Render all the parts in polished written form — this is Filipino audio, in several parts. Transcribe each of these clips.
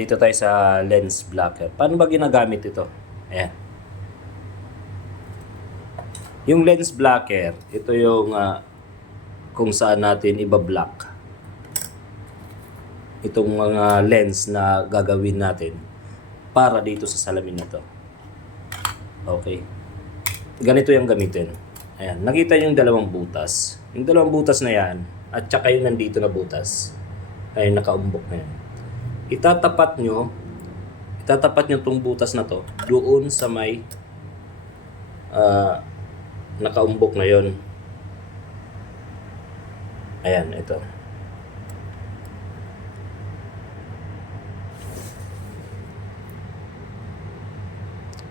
Dito tayo sa lens blocker. Paano ba ginagamit ito? Ayan. Yung lens blocker, ito yung kung saan natin iba-block itong mga lens na gagawin natin para dito sa salamin na to. Okay. Ganito yung gamitin. Ayan. Nakita yung dalawang butas. Yung dalawang butas na yan, at saka yung nandito na butas, ay nakaumbok na yan. Itatapat nyo itong butas na to doon sa may nakaumbok na yon. Ayan, ito.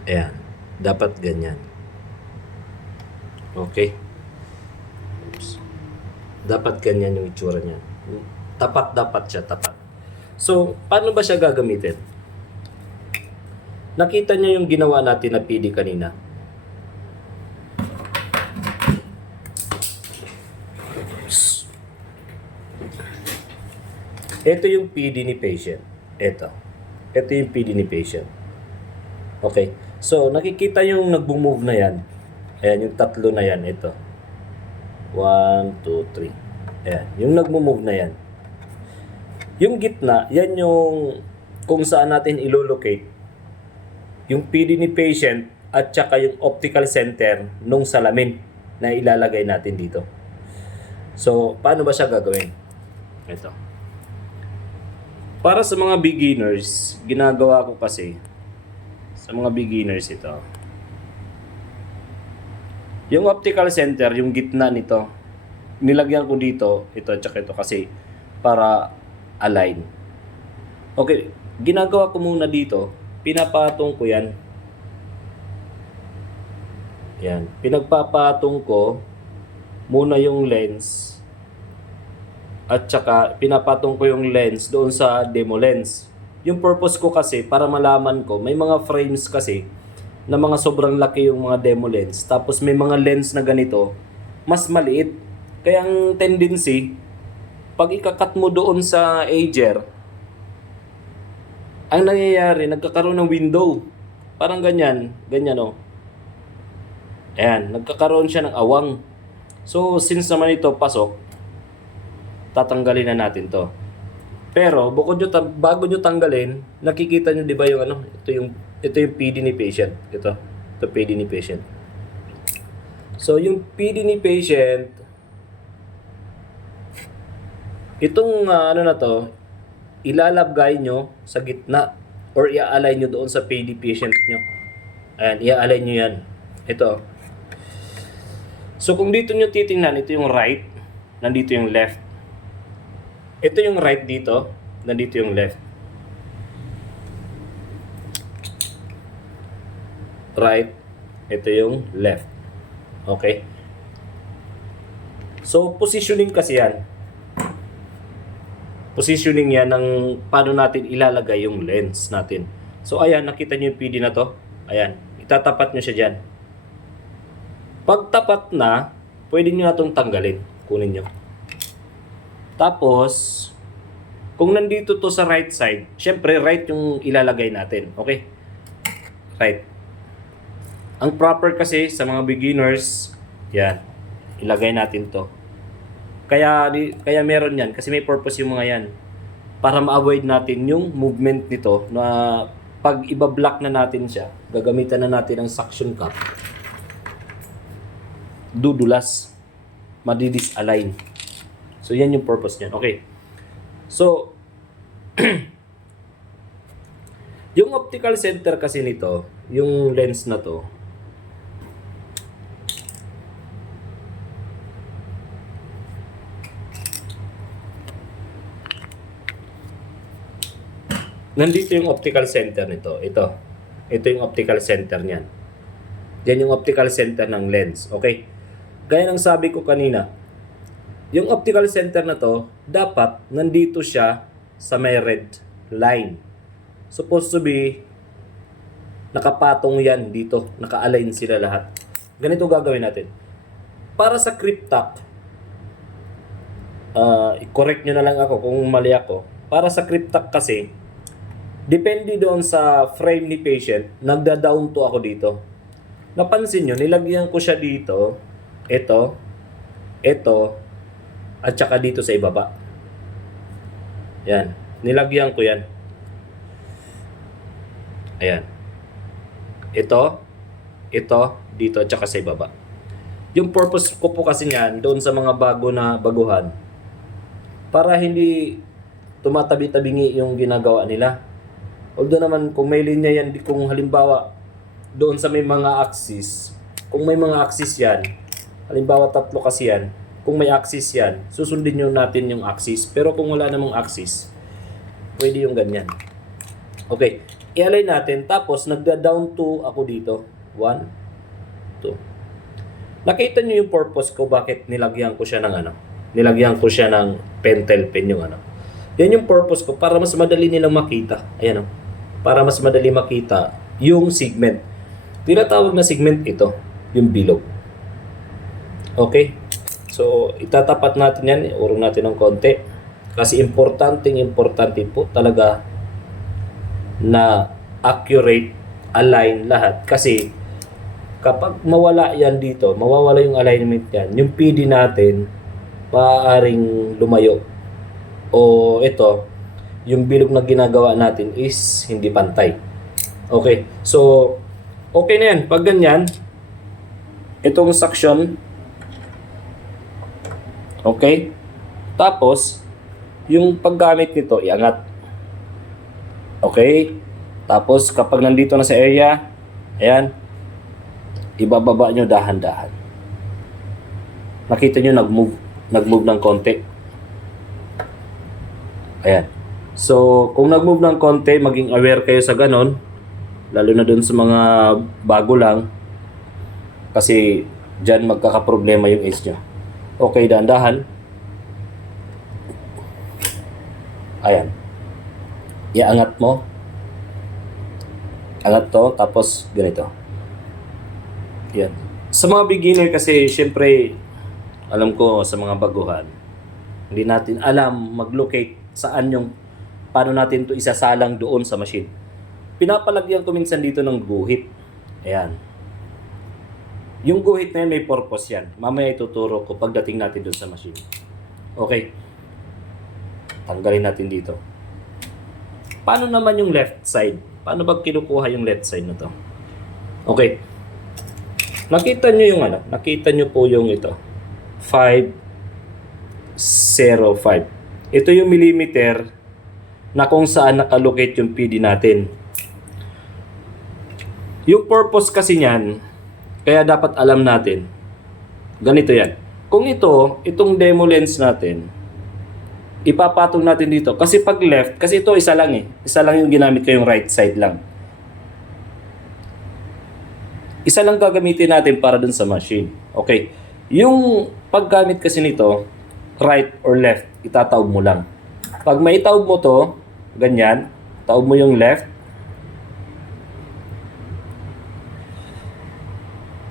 Ayan, dapat ganyan. Okay. Oops. Dapat ganyan yung itsura niya. Tapat dapat siya, tapat. So, paano ba siya gagamitin? Nakita niyo yung ginawa natin na PD kanina. Ito yung PD ni patient. Ito yung PD ni patient. Okay. So, nakikita yung nagbo-move na yan. Ayan, yung tatlo na yan. Ito. 1, 2, 3. Ayan, yung nagmo-move na yan. Yung gitna, yan yung kung saan natin ilolocate yung PD ni patient at saka yung optical center nung salamin na ilalagay natin dito. So, paano ba siya gagawin? Ito. Para sa mga beginners, ginagawa ko kasi sa mga beginners ito. Yung optical center, yung gitna nito, nilagyan ko dito, ito at saka ito kasi para align. Okay, ginagawa ko muna dito, pinapatong ko yan. Yan, pinagpapatong ko muna yung lens at saka pinapatong ko yung lens doon sa demo lens. Yung purpose ko kasi para malaman ko, may mga frames kasi na mga sobrang laki yung mga demo lens. Tapos may mga lens na ganito, mas maliit. Kaya ang tendency, pag ikakat mo doon sa Ager, ang nangyayari, nagkakaroon ng window. Parang ganyan, ganyan o. Ayan, nagkakaroon siya ng awang. So, since naman ito pasok, tatanggalin na natin to. Pero bago nyo tanggalin, nakikita nyo 'di ba yung ano, ito yung PD ni patient. Ito PD ni patient. So yung PD ni patient, itong ano na to, ilalagay nyo sa gitna or i-align nyo doon sa PD patient nyo. Ayan, i-align nyo yan. Ito. So kung dito nyo titingnan, ito yung right, nandito yung left. Ito yung right dito, nandito yung left. Right, ito yung left. Okay? So, positioning kasi yan. Positioning yan ng paano natin ilalagay yung lens natin. So, ayan, nakita nyo yung PD na to? Ayan, itatapat nyo siya dyan. Pag tapat na, pwede nyo na itong tanggalin. Kunin nyo. Tapos, kung nandito to sa right side, syempre right yung ilalagay natin. Okay? Right. Ang proper kasi sa mga beginners, yan, ilagay natin to. Kaya meron yan, kasi may purpose yung mga yan. Para ma-avoid natin yung movement nito na pag iba-block na natin siya, gagamitan na natin ang suction cup. Dudulas. Madi-disalign. So, yan yung purpose niyan. Okay. So, yung optical center kasi nito, yung lens na to, nandito yung optical center nito. Ito yung optical center niyan. Yan yung optical center ng lens. Okay? Gaya ng sabi ko kanina, yung optical center na to, dapat nandito siya sa may red line. Supposed to be, nakapatong yan dito. Naka-align sila lahat. Ganito gagawin natin. Para sa cryptac, i-correct nyo na lang ako kung mali ako. Para sa cryptac kasi, Depende doon sa frame ni patient, nagda-down to ako dito. Napansin nyo, nilagyan ko siya dito, ito, at saka dito sa ibaba. Yan. Nilagyan ko yan. Ayan. Ito, dito, at saka sa ibaba. Yung purpose ko po kasi niyan, doon sa mga bago na baguhan, para hindi tumatabi-tabingi yung ginagawa nila. Although naman, kung may linya yan, kung halimbawa, doon sa may mga axis, kung may mga axis yan, halimbawa 3 kasi yan, kung may axis yan, susundin nyo natin yung axis. Pero kung wala namang axis, pwede yung ganyan. Okay, i-align natin. Tapos, nagda-down to ako dito. 1, 2. Nakita nyo yung purpose ko bakit nilagyan ko siya ng nilagyan ko siya ng pentel pen yung Yan yung purpose ko para mas madali nilang makita. Ayan para mas madali makita yung segment. Tinatawag na segment ito, yung bilog. Okay? So, itatapat natin yan. Urong natin ng konti. Kasi importante po talaga na accurate, align lahat. Kasi, kapag mawala yan dito, mawawala yung alignment yan, yung PD natin, maaaring lumayo. O ito, yung bilog na ginagawa natin is hindi pantay. Okay. So, okay na yan. Pag ganyan, itong suction, okay. Tapos, yung paggamit nito, iangat. Okay. Tapos, kapag nandito na sa area, ayan, ibababa nyo dahan-dahan. Nakita nyo, nag-move ng konti. Ayan. So, kung nag-move ng konti, maging aware kayo sa ganon. Lalo na dun sa mga bago lang. Kasi, dyan magkakaproblema yung edge nyo. Okay, dahan-dahan. Ayan. Iangat mo. Angat to, tapos ganito. Yan. Sa mga beginner kasi, syempre, alam ko sa mga baguhan, hindi natin alam mag-locate saan yung, paano natin to isasalang doon sa machine. Pinapalagyan ko minsan dito ng guhit. Ayan. Yung guhit na yan, may purpose yan. Mamaya ituturo ko pagdating natin doon sa machine. Okay. Tanggalin natin dito. Paano naman yung left side? Paano ba kinukuha yung left side na to? Okay. Nakita nyo yung nakita nyo po yung ito. 505. Ito yung millimeter na kung saan nakalocate yung PD natin. Yung purpose kasi niyan, kaya dapat alam natin, ganito yan. Kung itong demo lens natin, ipapatong natin dito. Kasi pag left, kasi ito isa lang Isa lang yung ginamit ko, yung right side lang. Isa lang gagamitin natin para dun sa machine. Okay. Yung paggamit kasi nito, right or left, itataob mo lang. Pag maitaob mo to, ganyan, taob mo yung left.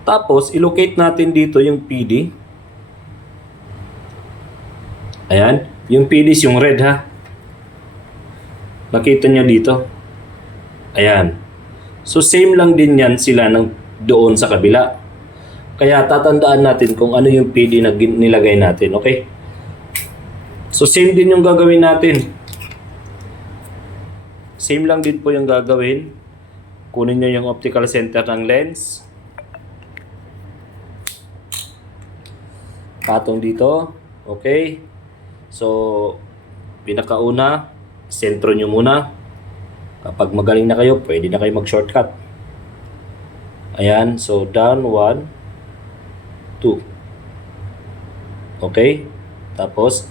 Tapos, ilocate natin dito yung PD. Ayan. Yung PD is yung red, ha. Nakita nyo dito. Ayan. So, same lang din yan sila ng doon sa kabila. Kaya tatandaan natin kung ano yung PD na nilagay natin. Okay? So, same din yung gagawin natin. Same lang din po yung gagawin. Kunin nyo yung optical center ng lens. Patong dito. Okay? So, pinakauna, sentro nyo muna. Kapag magaling na kayo, pwede na kayo mag-shortcut. Ayan. So, down, 1, 2. Okay? Tapos,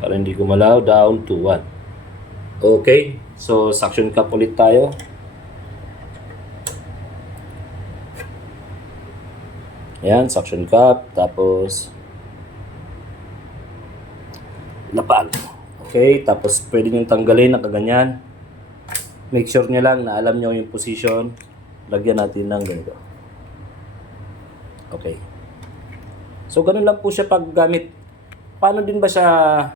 para hindi gumalaw, down to 1. Okay? So, suction cup ulit tayo. Ayan, suction cup. Tapos, lapag. Okay? Tapos, pwede nyo tanggalin na kaganyan. Make sure nyo lang na alam nyo yung position. Lagyan natin ng ganito. Okay. So, ganun lang po siya paggamit. Paano din ba siya